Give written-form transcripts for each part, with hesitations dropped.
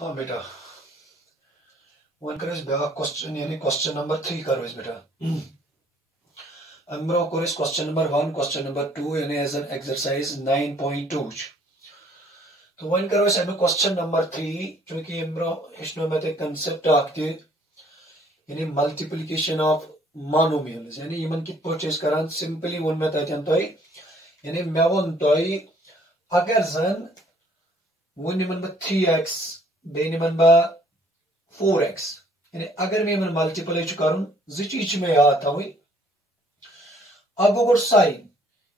हाँ बेटा वन करो इस ब्याह क्वेश्चन यानी क्वेश्चन नंबर 3 करो इस बेटा अमरो करो इस क्वेश्चन नंबर 1 क्वेश्चन नंबर 2 यानी एज एन एक्सरसाइज 9.2 तो वन करो इस हमें क्वेश्चन नंबर 3 क्योंकि अमरो हिस्नो में ते कांसेप्ट आखते यानी मल्टीप्लिकेशन ऑफ मोनोमियल्स यानी यमन कित परचेज करान सिंपली वन में तयन तोय यानी मैं वन तोय अगर जन वन निमन 3x बेनिमन बा 4x यानी अगर मैं मन मल्टीप्लाई करुन जी चीज में याद था अब गो साइन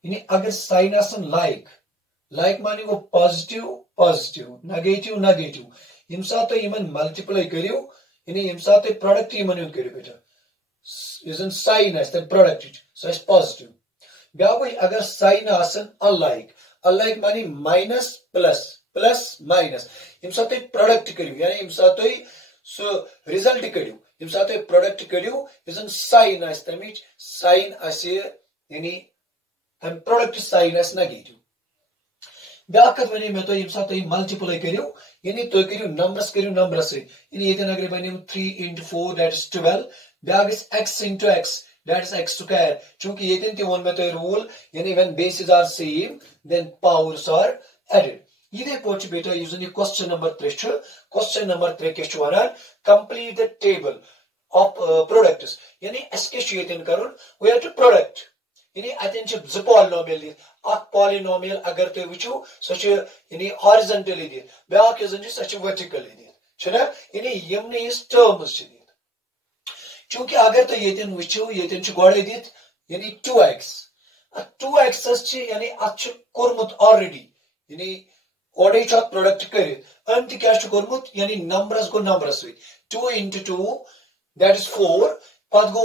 यानी अगर साइन आसन लाइक माने गो पॉजिटिव पॉजिटिव नेगेटिव नेगेटिव यम साथ यमन मल्टीप्लाई करियो यानी यम साथ प्रोडक्ट यमन करियो बेटा इजन साइन आस द प्रोडक्ट सो इज पॉजिटिव ब्या गो अगर साइन आसन अनलाइक माने माइनस प्लस प्लस माइनस यम साथ प्रोडक्ट करियो यानी यम साथ सो रिजल्ट करियो यम साथ प्रोडक्ट करियो इजन साइन आस तमिच साइन आस यानी तम प्रोडक्ट साइन आस नेगेटिव ब्या कत वने में तो यम साथ मल्टीप्लाई करियो यानी तो करियो नंबर्स से यानी यतन अगर बने 3 into 4 that is 12 ब्या गस x into x that is x square चूंकि यतन ते वन में तो रूल यानी when bases are same then powers are added ये पोच बेटा यूजन क्वेश्चन नंबर 3 क्वेश्चन नंबर 3 के वनान complete the table of products यानी एस के यतन करुन वी हैव टू प्रोडक्ट यानी अतन छ ज पॉलिनोमियल अक पॉलिनोमियल अगर तो वचो सच यानी हॉरिजॉन्टली दे ब्याक यजन छ सच वर्टिकली दे छना यानी यमने इस टर्म्स छ दे क्योंकि अगर तो यतन वचो यतन छ गोडे दे यानी 2x 2x छ यानी अच कोरमुत ऑलरेडी यानी ओडे चोक प्रोडक्ट करित अंत क्या कोरमुत यानी numbers go numbers 2 into 2 that is 4 पद गो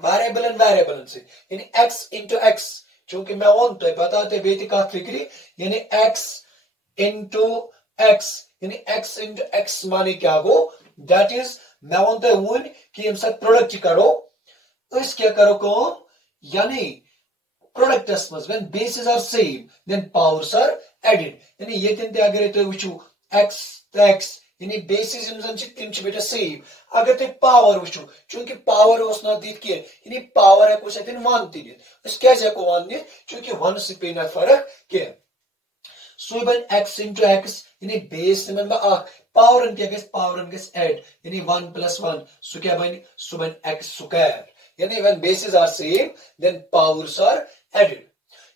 वेरिएबल से यानी x into x चूंकि मैं वन तो बताते बेटी का फिक्री यानी x into x यानी x into x माने क्या गो that is मैं वन तो वन कि हम सब प्रोडक्ट करो इस क्या करो कौन यानी products must when bases are same then powers are added यानी ये तीन अगर तो वचू x यानी bases इनसन छ तिम छ बेटा सेम अगर ते पावर वचू क्योंकि पावर ओस ना दित के यानी पावर है कुछ तिन 1 ति दित इस क्या जे को 1 दित क्योंकि 1 से पे ना फर्क के सो बन x into x यानी बेस में बा पावर इन के गेस ऐड यानी 1 + 1 सो क्या बन सो बन x स्क्वायर यानी when bases are same then powers are added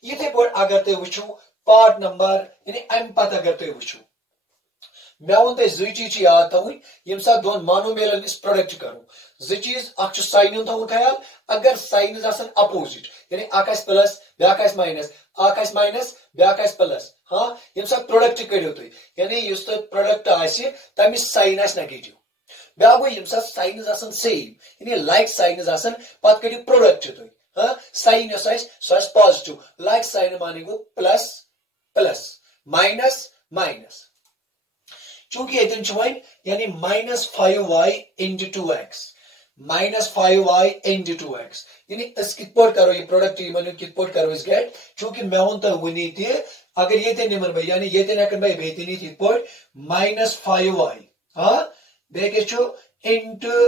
ये बोर्ड अगर ते वचू पार्ट नंबर यानी एम पता अगर ते वचू मैं वन ते जी चीज याद था यम साथ दोन मोनोमियल इस प्रोडक्ट करो जी चीज अक्ष साइन था ख्याल अगर साइन आसन अपोजिट यानी आकाश प्लस ब्याकाश माइनस आकाश माइनस ब्याकाश प्लस हां यम साथ प्रोडक्ट करियो तो यानी युस तो प्रोडक्ट आसी तमिस साइन आस नेगेटिव ब्यागो यम साथ साइन आसन सेम यानी लाइक साइन आसन पत करियो प्रोडक्ट तो हां sign so positive like sign माने गो प्लस प्लस माइनस माइनस चूंकि यतन छवन यानी -5y into 2x -5y into 2x यानी इस कितपोट करो ये प्रोडक्ट ये मन कितपोट करो इस गेट चूंकि मैं हूं तो वनी थी अगर ये ते निमन भाई यानी ये ते नकन भाई बेती नहीं कितपोट -5y हां बेके छु into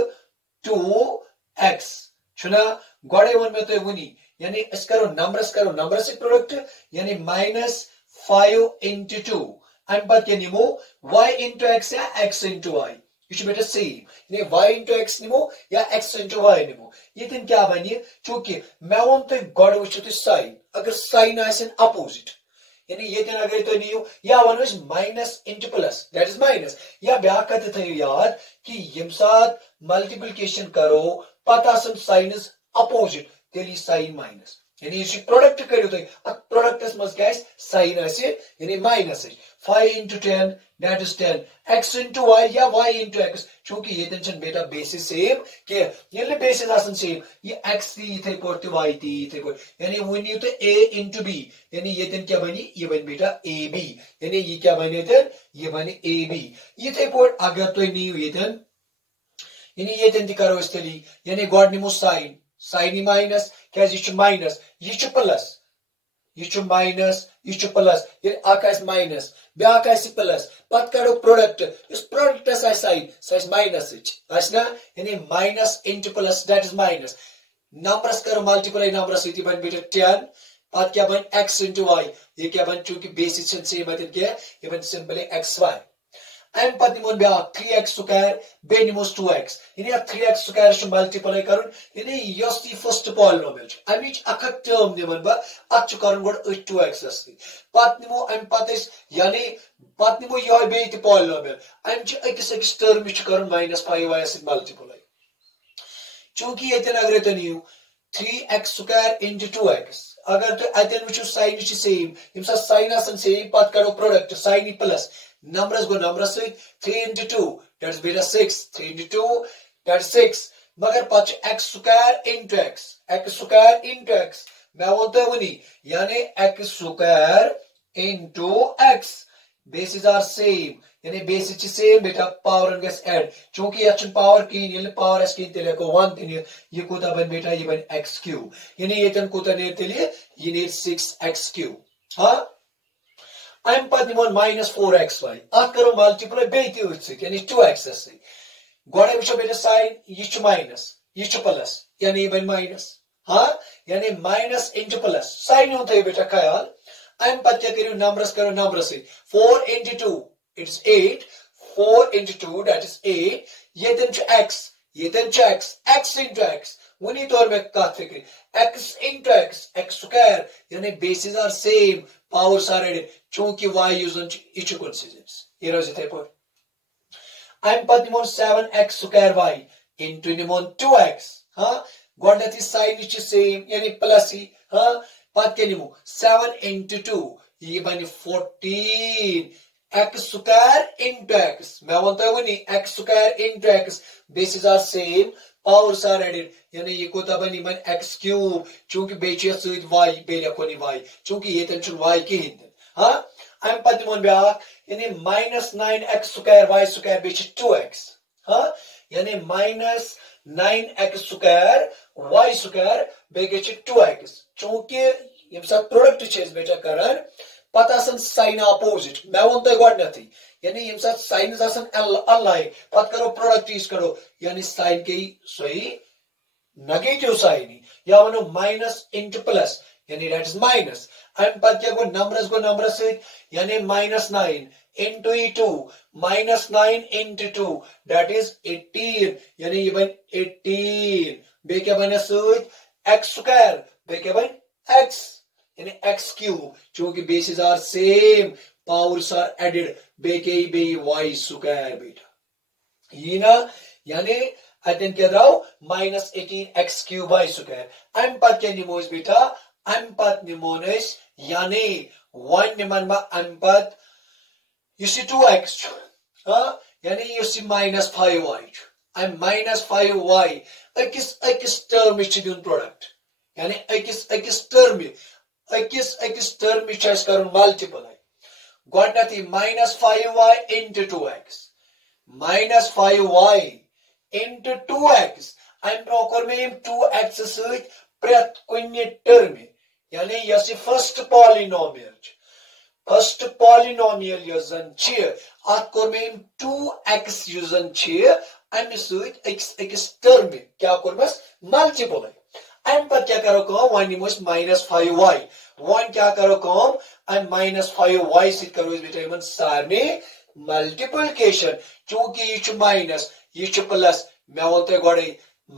2x छुना गोडे वन में तो वनी यानी इस करो नंबर से प्रोडक्ट यानी -5 into 2 and but can you move y into x या x into y you should better see यानी y into x निमो या x into y निमो ये दिन क्या बनी चूंकि मैं वन तो गॉड वचु तो साइन अगर साइन आइस इन अपोजिट यानी ये दिन अगर तो नहीं हो या one is minus into plus that is minus या ब्याह करते थे याद कि यम साथ मल्टीप्लिकेशन करो पता सम साइन इज अपोजिट तेली साइन माइनस यानी ये प्रोडक्ट करियो तो प्रोडक्ट मस गैस साइन आसे यानी minus 5 into 10 that is 10 x into y या y into x चूंकि ये टेंशन बेटा बेसिस सेम के ये बेसिस आसन सेम ये x थी इथे पोर्ट y थी इथे पोर्ट यानी वो नहीं तो a into b यानी ये टेन क्या बनी ये बन बेटा ab यानी ये क्या बने थे ये बने ab ये थे पोर्ट अगर तो नहीं हुई थे यानी ये टेन करो इसलिए यानी गॉड निमो साइन साइन माइनस क्या ये माइनस ये प्लस यह माइनस यह प्लस ये माइनस ब्या प्लस पत करो प्रोडक्ट इस प्रोडक्ट साइन माइनस ना यानी minus into plus that is minus numbers करो मल्टीप्लाई नंबर्स बन बेटा 10 पत क्या बन x इंटू y ये क्या बन चूंकि बेसिस सेम क्या ये बन सिंपली xy अम पत निमोन ब्या 3x स्क्वायर बे निमोस 2x यानी 3x स्क्वायर छ मल्टीप्लाई करून यानी यस दी फर्स्ट पॉलिनोमियल छ अमिच अख टर्म निमन बा अच करून गोड 2x अस्ति पत निमो अम पत यानी पत निमो यो बे दी पॉलिनोमियल अम छ एक टर्म छ करून -5y से मल्टीप्लाई चूंकि ये अगर तो new 3x square into 2x अगर तो अतन वुचु साइन छ सेम यम सा साइन आसन सेम पत करो product sign plus numbers go numbers with 3 into 2 that's beta 6 3 into 2 that's 6 मगर पच x square into x मैं बोलता हूँ नहीं यानी x square into x bases are same यानी bases same बेटा power and gets add चूंकि ये power की ये power s की तेरे को 1 तेरे ये कोता बन बेटा ये बन x cube यानी ये तन कोता ने तेरे ये ने 6x cube हाँ I'm putting on minus 4xy. At karo multiply beti utsik, yani 2x assi. Goda bicho beta sign, yichu minus, yichu plus, yani even minus. Ha? Yani minus into plus. Sign unta ye beta kayal. I'm patya karo numbers 4 into 2, it's 8. 4 into 2, that is 8. Ye then to x, x into x. Wani tor mein kaat fikri. X into x square, yani bases are same. Powers are added. चूंकि y using each coincidence. Here is it. I'm putting on 7x square y into nimon 2x. Huh? God that is sign which is same. Yani plus he. Huh? Pat के निमो 7 into 2. ये बनी 14. X square into x. मैं बोलता हूँ नहीं x square into x. Bases are same. Powers are added. यानी ये को तब नहीं बन x cube. चूंकि बेचिया सुध y बेलिया को नहीं y. चूंकि ये तंचुन y की हिंद. हाँ I'm putting on back यानी minus 9x square y square बेच 2x हाँ यानी minus 9x square y square बेच 2x चूंकि ये सब प्रोडक्ट चेंज बेटा करन पता सन साइन अपोजिट मैं बोलता गॉड नहीं यानी ये सब साइन आसन अलाइन पत करो प्रोडक्ट यूज करो यानी साइन के सही नेगेटिव साइन या मानो माइनस इनटू प्लस यानी दैट इज माइनस एंड पत क्या को नंबर्स से यानी -9 into 2 -9 into 2 that is 18 यानी ये बन 18 बे क्या बने सूद x square बे क्या बन x यानी x cube चूंकि bases are same powers are added बे के बे y square बेटा ये ना यानी अतन क्या Rao -18x cube y square and पत क्या निमोस बेटा अम्पत निमोनिस यानी 1 निमन मा अम्पत युसी 2x यानी युसी -5y I'm -5y अकिस टर्म इच दिन प्रोडक्ट यानी अकिस टर्म इच ऐस करून मल्टीप्लाई गोडनती -5y into 2x -5y into 2x I'm proकर में 2x सहित प्रत कुन्ने टर्म यानी यसी फर्स्ट पॉलिनोमियल युजन छ आत कोर में 2x युजन छ अमि सहित एक्स टर्म क्या कोरमस मल्टीप्लाई अम पर क्या करो काम वन निमोस -5y वन क्या करो काम अम -5y से करो इस बेटा इमन सारने मल्टीप्लिकेशन चूंकि ये माइनस ये प्लस मैं बोलते गोडे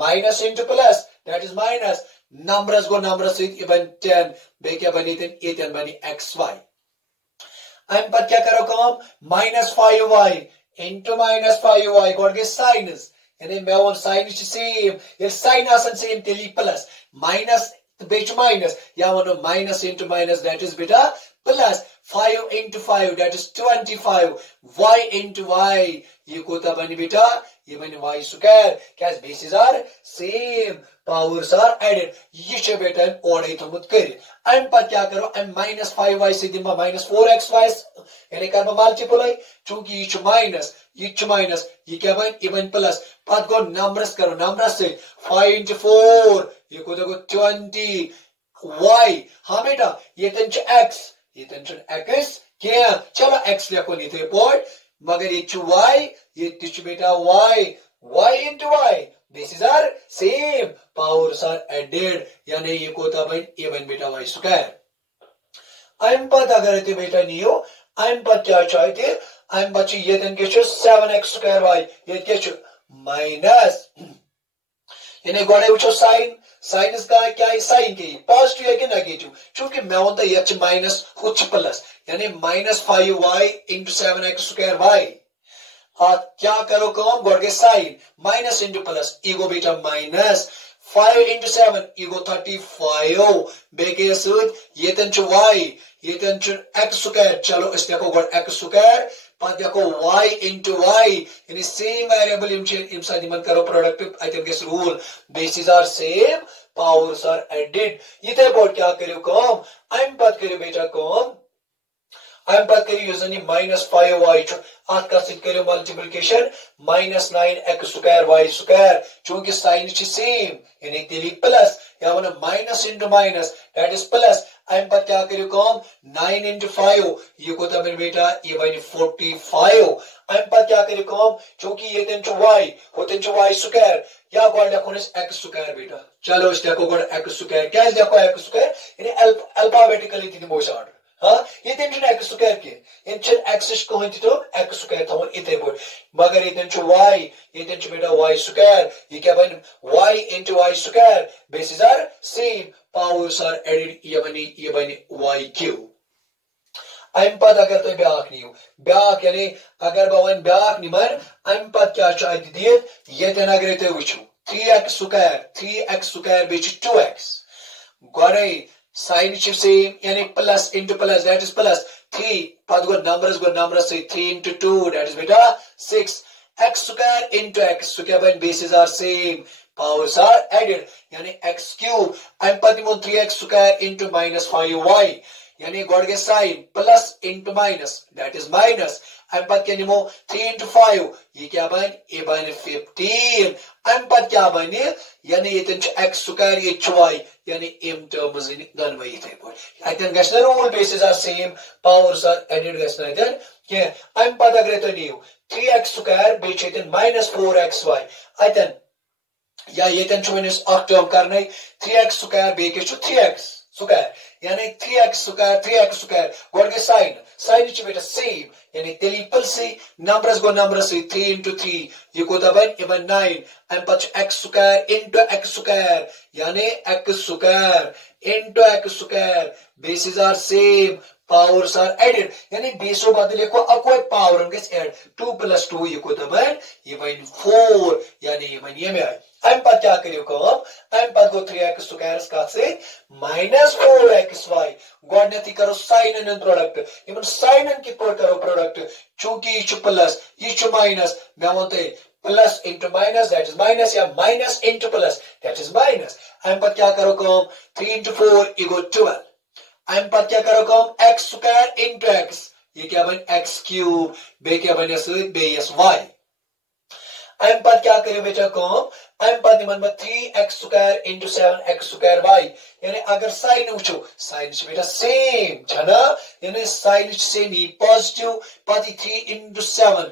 minus into plus that is minus numbers go numbers with even 10 बे क्या बनी थे 8 बनी xy हम पर क्या करो काम -5y into -5y गोड के साइनस यानी मैं वो साइन इच सेम ये साइन आसन सेम तेली प्लस माइनस बेच माइनस या वो minus into minus that is बेटा plus 5 into 5 that is 25 y into y ये कोता बनी बेटा ये बनी y square क्या bases are same powers are added ये छ बेटा और ही थमुत करे एम पर क्या करो एम -5y से दिमा -4xy यानी कर मल्टीप्लाई चूंकि ये माइनस ये क्या बन इवन प्लस पद को नंबर्स करो नंबर्स से 5 into 4 ये को देखो 20 y हाँ बेटा ये x x क्या चलो x लिखो नहीं थे पॉइंट मगर ये y ये बेटा y into y bases are same powers are added यानी ये कोता बन ये बन बेटा y स्क्वायर अम पत अगर ते बेटा नियो अम पत क्या चाहिए अम बच्चे ये दिन के 7x स्क्वायर y ये के माइनस यानी गोड़े उछो साइन इसका क्या है साइन की पॉजिटिव है कि नेगेटिव चूंकि मैं होता ये माइनस कुछ प्लस यानी -5y into 7x square y क्या करो कौन गोड़ के साइन माइनस इंटू प्लस ईगो बेटा माइनस 5 into 7 ईगो 35 बेके सूद ये y ये x स्क्वायर चलो इस देखो गोड़ x स्क्वायर पद देखो y into y यानी सेम वेरिएबल इम साथ मन करो product I guess rule bases are same powers are added ये बोर्ड क्या करियो कम अम पद करियो बेटा कम अम पद करियो यूजनी -5y आत का सिद्ध करियो multiplication -9x square y square चूंकि साइन इज सेम यानी तेरी प्लस या वन minus into minus that is plus अम पद क्या करियो कम 9 into 5 ये को तब बेटा ये बनी 45 अम पद क्या करियो कम चूंकि ये तेन y होते y स्क्वायर या गोड़ देखो x स्क्वायर बेटा चलो इस देखो गोड़ x स्क्वायर क्या देखो x स्क्वायर यानी अल्फाबेटिकली थी मोस ऑर्डर हाँ ये तेन x स्क्वायर के इन x को होती तो x स्क्वायर था इतने बोल मगर ये तेन y ये तेन बेटा y स्क्वायर ये क्या बन y into y square bases are same powers are added ये बनी y क्यूब अम पद अगर तो ब्याक नहीं ब्याक यानी अगर बवन ब्याक निमर अम पद क्या चाहिए दिए ये तेन अगर तो वुचो 3x स्क्वायर बेच 2x गोड़े साइन इज सेम यानी plus into plus that is plus 3 पद गो नंबर्स से 3 into 2 दैट इज बेटा 6 x square into x square बन bases are same powers are added यानी x क्यूब अम पद 3x स्क्वायर into -5y यानी गोड़ के sign plus into minus that is minus अम पद के निमो 3 into 5 ये क्या बन ये बन 15 अम पद क्या बन यानी ये तेन x स्क्वायर ये y यानी इम टर्म्स इन गनवई थे बोल अतन गस rule bases are same powers are added गस अतन के अम पद अगर तो नियो 3x स्क्वायर बेचेतन -4xy अतन या ये तेन चोनिस अक टर्म करने 3x स्क्वायर बेके 3x स्क्वायर यानी 3x स्क्वायर गोड़ के साइन इच बेटा सेम यानी तेलिपल से नंबर्स से 3 into 3 ये को दबन इवन 9 एंड पच x square into x square यानी x square into x square bases are same powers are added यानी बेसो बदले को अकोई पावर गेस ऐड 2 + 2 ये को दबन ये बन 4 यानी ये बन ये में आए अम पद क्या करियो कम अम पद को 3x स्क्वायर का से -4xy गोडनेती करो साइन एंड प्रोडक्ट इवन साइन एंड की पर करो प्रोडक्ट चूंकि ये प्लस ये माइनस मैं बोलते plus into minus that is minus या minus into plus that is minus अम पद क्या करो कम 3 into 4 = 12 अम पद क्या करो कम x स्क्वायर into x ये क्या बन x क्यूब बे क्या बन बेस y अम पद क्या करियो बेटा कम अम पद निमन 3x square into 7x square y यानी अगर साइन उचो साइन बेटा सेम छना यानी साइन सेम ही पॉजिटिव पद 3 into 7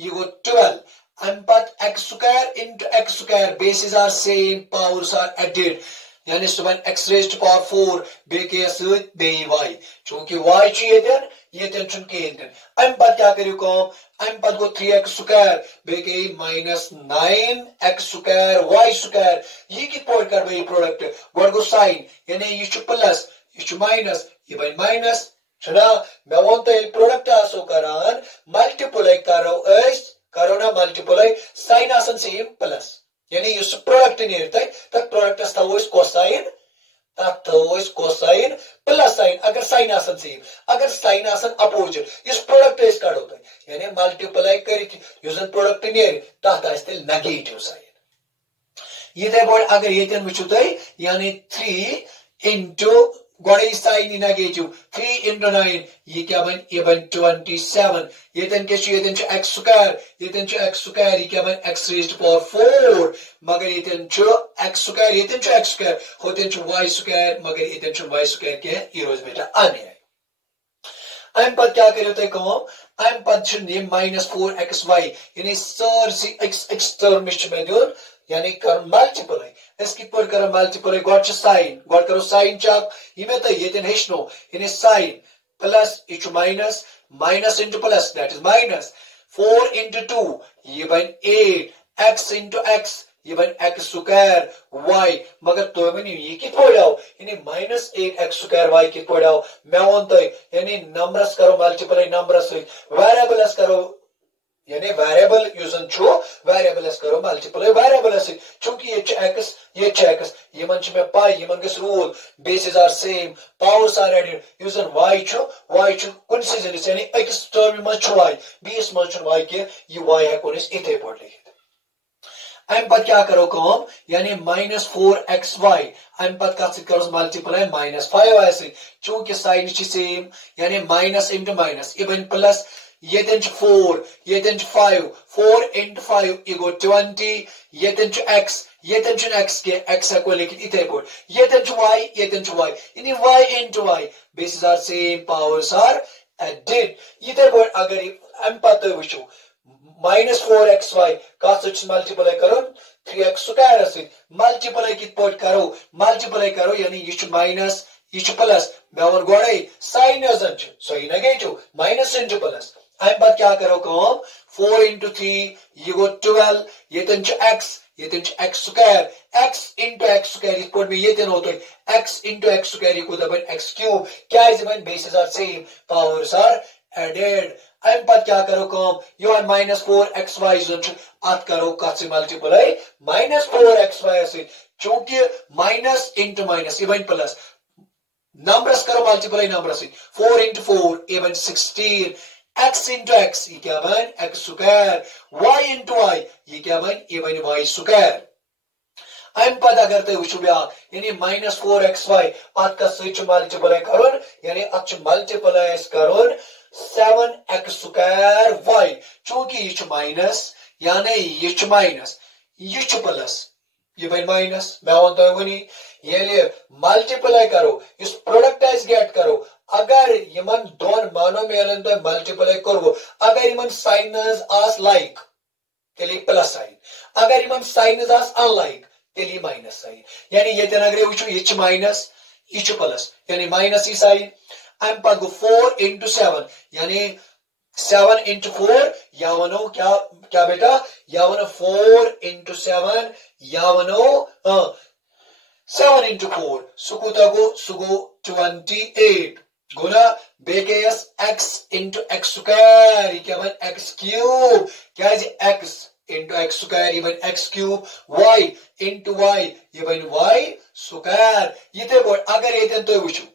ये गो 12 अम पद x square into x square bases are same powers are added यानी सुबह x raised to power 4 बेके Sood bay y चूंकि y चाहिए ये टेंशन के अम पद क्या करियो कम अम पद को 3x स्क्वायर बेके -9x स्क्वायर y स्क्वायर ये की पोर कर बे प्रोडक्ट गोड़ को साइन यानी ये प्लस ये माइनस ये बन माइनस छना मैं वोंते प्रोडक्ट आसो करान मल्टीप्लाई करो ना मल्टीप्लाई साइन आसन सेम प्लस यानी इस प्रोडक्ट नेरते तक प्रोडक्ट तवोस कोसाइन प्लस साइन अगर साइन आसन सेम अगर साइन आसन अपोजिट इस प्रोडक्ट इस काढो तय यानी मल्टीप्लाई करित युजन प्रोडक्ट नेर तत आस्तिल नेगेटिव साइन ये बोर्ड अगर ये वुचु तय यानी 3 into गोड़े साइन नेगेटिव 3 into 9 ये क्या बन 27 येतन के येतन x स्क्वायर ये क्या बन x raised to power 4 मगर येतन x स्क्वायर होतन y स्क्वायर मगर येतन y स्क्वायर के ये रोज बेटा आने अम पद क्या करो ते कम अम पद -4xy यानी सरसी x टर्म में दियो यानी कर मल्टीप्लाई इसकी पर करो मल्टीप्लाई गॉट साइन गॉट करो साइन चक ये में तो ये दिन हेशनो यानी साइन प्लस इच minus into plus that is minus 4 into 2 ये बन 8 x into x ये बन x स्क्वायर y मगर तो में ये कित पड़ाओ यानी -8x स्क्वायर y कित पड़ाओ मैं वन तो यानी नंबर्स करो मल्टीप्लाई नंबर्स वेरिएबल्स करो यानी वेरिएबल यूजन छो वेरिएबल करो मल्टीप्लाई वेरिएबल चूंकि ये x ये मन में पाई ये मन गस rule bases are same powers are added यूजन y छो कुनसी जरिए यानी x टर्म में छो y बीस मन छो y के ये y है कोनिस इथे पढ़ लिखित अम पद क्या करो कम यानी -4xy अम पद का करो मल्टीप्लाई -5y से चूंकि साइन सेम यानी माइनस इनटू माइनस ये बन प्लस ये 4 ये 5 4 into 5 ये गो 20 ये x के x को लिखित इथे पड़ ये y यानी y into y bases are same powers are added इथे पड़ अगर हम पता वुचो -4xy का सच मल्टीप्लाई करो 3x स्क्वायर से मल्टीप्लाई कित पड़ करो यानी ये माइनस ये प्लस मैं वन गोड़े साइन अजन सो ये नेगेटिव माइनस इनटू प्लस अम पद क्या करो कम 4 into 3 ये गो 12 ये x square x into x square इस पॉइंट में ये दिन होता है x into x स्क्वायर ये को दबन x क्यूब क्या इस बन bases are same powers are added अम पद क्या करो कम यू आर -4xy जन आत करो का से मल्टीप्लाई -4xy से चूंकि माइनस into माइनस ये बन प्लस नंबर्स करो मल्टीप्लाई नंबर से 4 into 4 ये बन 16 x into x ये क्या बन x square y into y ये क्या बन ये बन y स्क्वायर अम पद अगर तो वुचु ब्या यानी -4xy अत का सच मल्टीप्लाई करोन यानी अच मल्टीप्लाई करोन 7x स्क्वायर y चूंकि ये माइनस यानी ये माइनस ये प्लस ये बन माइनस मैं वन तो वनी ये मल्टीप्लाई करो इस प्रोडक्टाइज गेट करो अगर यमन दोन मानो मेलन तो मल्टीप्लाई करो अगर यमन साइनस आस लाइक तेली प्लस साइन अगर यमन साइनस आस अनलाइक तेली माइनस साइन यानी ये अगर वुचो ये माइनस ये प्लस यानी माइनस ही साइन अम पद गो 4 into 7 यानी 7 into 4 या वनो क्या बेटा या वनो 4 into 7 या वनो 7 into 4 सुगो 28 गुना बेकेस x into x स्क्वायर क्या बन x क्यूब क्या है x into x स्क्वायर ये बन x cube y into y ये बन y स्क्वायर ये तो अगर ये तो वुचो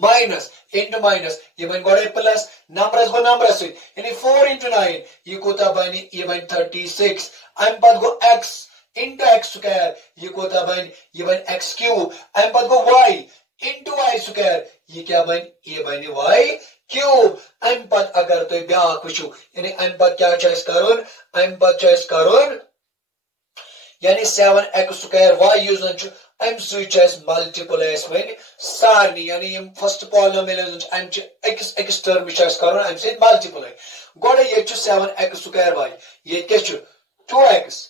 माइनस into माइनस ये बन गोड़े प्लस नंबर्स यानी 4 into 9 ये कोता बनी ये बन 36 अम पद गो x into x स्क्वायर ये कोता बन ये बन x क्यूब अम पद गो y into y स्क्वायर ये क्या बन ये बन y क्यूब अम पद अगर तो ब्या कुछ यानी अम पद क्या चॉइस करोन यानी 7x स्क्वायर y यूजन अम चॉइस मल्टीप्लाई वन सारनी यानी यम फर्स्ट पॉलिनोमियल अम x टर्म चॉइस करोन अम से मल्टीप्लाई गोड़े ये 7x स्क्वायर y ये क्या 2x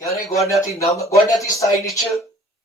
यानी गोडनेथी साइन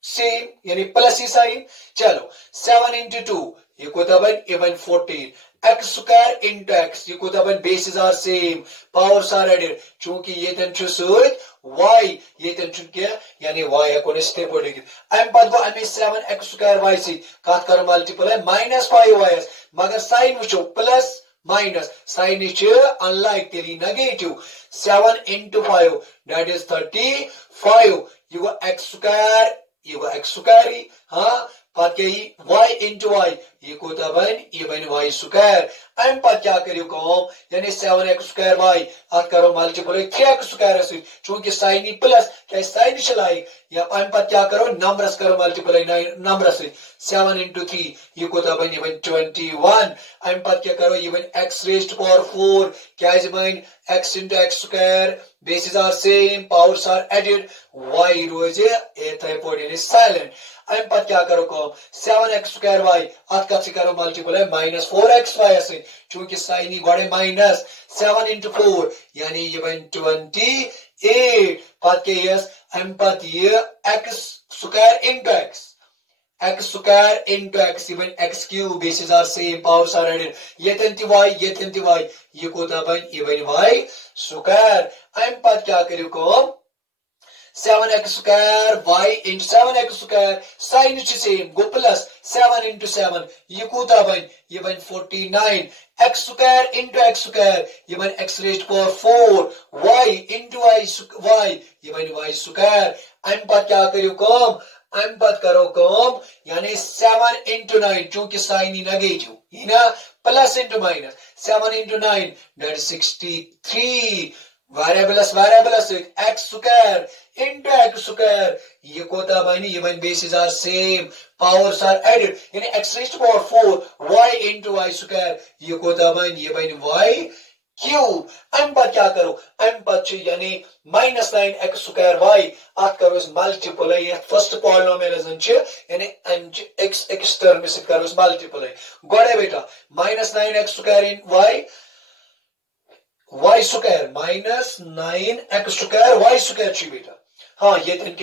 सेम यानी प्लस ही साइन चलो 7 into 2 ये कोता बन ये बन 14 x स्क्वायर into x ये कोता बन bases are same powers are added चूंकि ये तन छु सत y ये तन छु क्या यानी y है कोने स्टेप पड़ेगी अम पद को अमी 7x स्क्वायर y से काट कर मल्टीप्लाई -5y मगर साइन वुचो plus minus sign is unlike तेली negative 7 into 5 that is 35 you go x square हाँ पद के y into y ये कोता बन ये बन y स्क्वायर अम पत क्या करियो कम यानी 7x स्क्वायर y अत करो मल्टीप्लाई 3x स्क्वायर से चूंकि sin e प्लस क्या sin चलाई या अम पत क्या करो नंबर्स करो मल्टीप्लाई 9 नंबर से 7 into 3 ये कोता बन ये बन 21 अम पत क्या करो ये बन x raised to power 4 क्या है बन x into x square bases are same powers are added y रोजे ए थाइपोड is silent अम पत क्या करो को 7x स्क्वायर y अत का करो मल्टीप्लाई माइनस 4x y से चूंकि sin ई गोड़े माइनस 7 into 4 यानी ये बन 28 पत के यस अम पत ये x square into x square into x even x cube bases are same powers are added ये y ये कोता बन even y square अम पत क्या करियो को 7x square y into 7x square sin is same go plus 7 into 7 ये कोता बन ये बन 49 x square into x square ये बन x raised to power 4 y into y ये बन y square अम पत क्या करियो कम अम पत करो कम यानी 7 into 9 चूंकि sin ही नेगेटिव है ना plus into minus 7 into 9 that is 63 variables x square into x square ये कोता बनी ये बन bases are same powers are added यानी x raised to power 4 y into y square ये कोता बन ये बन y क्यूब अम पत क्या करो अम पत यानी माइनस 9x स्क्वायर y अत करो इस मल्टीप्लाई ये फर्स्ट पॉलिनोमियल यानी x टर्म से करो इस मल्टीप्लाई गोड़े बेटा माइनस 9x स्क्वायर इन y square minus 9x square y square छी बेटा हाँ ये तन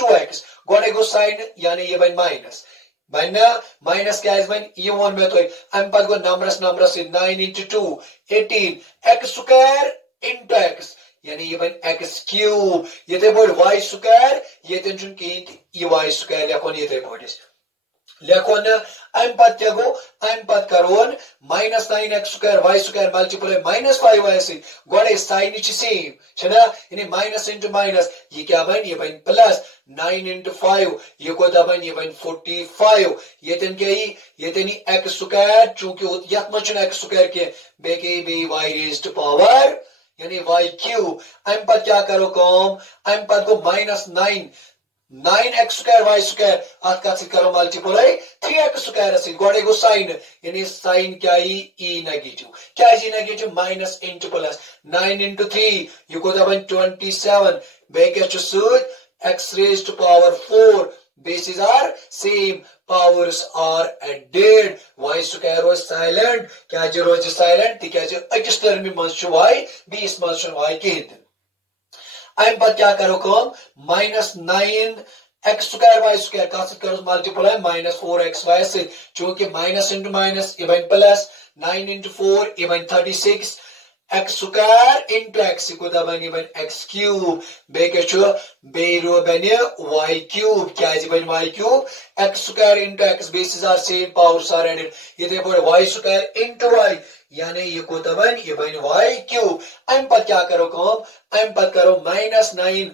2x गोड़े गो साइन यानी ये बन माइनस बना माइनस क्या है बन ये वन में तो अम पत गो numbers 9 into 2 18 x square into x यानी ये बन x क्यूब ये ते बोल y स्क्वायर ये तन के ये y स्क्वायर लेखोन ये ते बोल लेखोन अम पत क्या गो अम पत करोन minus 9x square y square multiply minus 5y से गोड़े साइन इच सेम छना यानी माइनस into माइनस ये क्या बन ये बन प्लस 9 into 5 ये को दबन ये बन 45 ये तन के ये तनी x स्क्वायर चूंकि यत मच x स्क्वायर के बेके बे y raised to power यानी y क्यूब अम पत क्या करो कम अम पत को minus 9x square y square अत का करो मल्टीप्लाई 3x स्क्वायर से गोड़े गो साइन यानी साइन क्या ई नेगेटिव क्या है negative minus into plus 9 into 3 ये को दबन 27 बेके चुसूद x raised to power 4 bases are same powers are added y square was silent क्या जो रोज silent ती क्या जो अकिस टर्म में मंस y बीस मंस y कहते अम पत क्या करो कम minus 9x square y square का से करो मल्टीप्लाई माइनस 4xy से चूंकि माइनस into माइनस ये बन प्लस 9 into 4 ये बन 36 x स्क्वायर into x को दबन ये बन x क्यूब बेके छु बेरो बने y क्यूब क्या है बन y cube x square into x bases are same powers are added ये दे बोल y स्क्वायर into y यानी ये को दबन ये बन y क्यूब अम पत क्या करो कम अम पत करो minus 9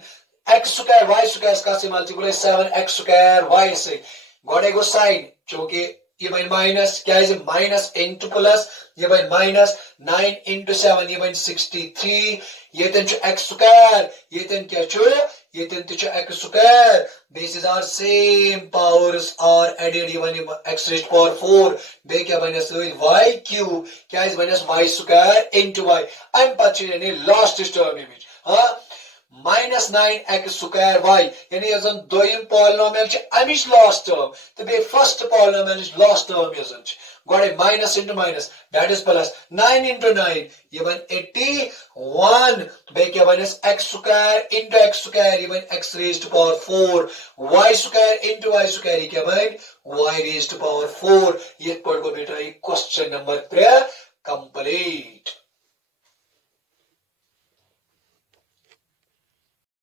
x square y square का से मल्टीप्लाई 7x स्क्वायर y से गोड़े गो साइन चूंकि ये बन माइनस क्या है माइनस into प्लस ये बन माइनस 9 into 7 ये बन 63 ये तन x स्क्वायर ये तन क्या छु ये तन x square bases are same powers are added ये बन x raised to power 4 बे क्या बन y क्यूब क्या है बन y स्क्वायर into y अम पछ यानी लास्ट टर्म में हां माइनस 9x स्क्वायर y यानी यजन दोयम पॉलिनोमियल अमिश लास्ट टर्म तो बे फर्स्ट पॉलिनोमियल लास्ट टर्म यजन गोड़े minus into minus that is plus 9 into 9 ये बन 81 बे क्या बन x square into x square ये बन x raised to power 4 y square into y square ये क्या बन y raised to power 4 ये पढ़ को बेटा ये क्वेश्चन नंबर 3 कंप्लीट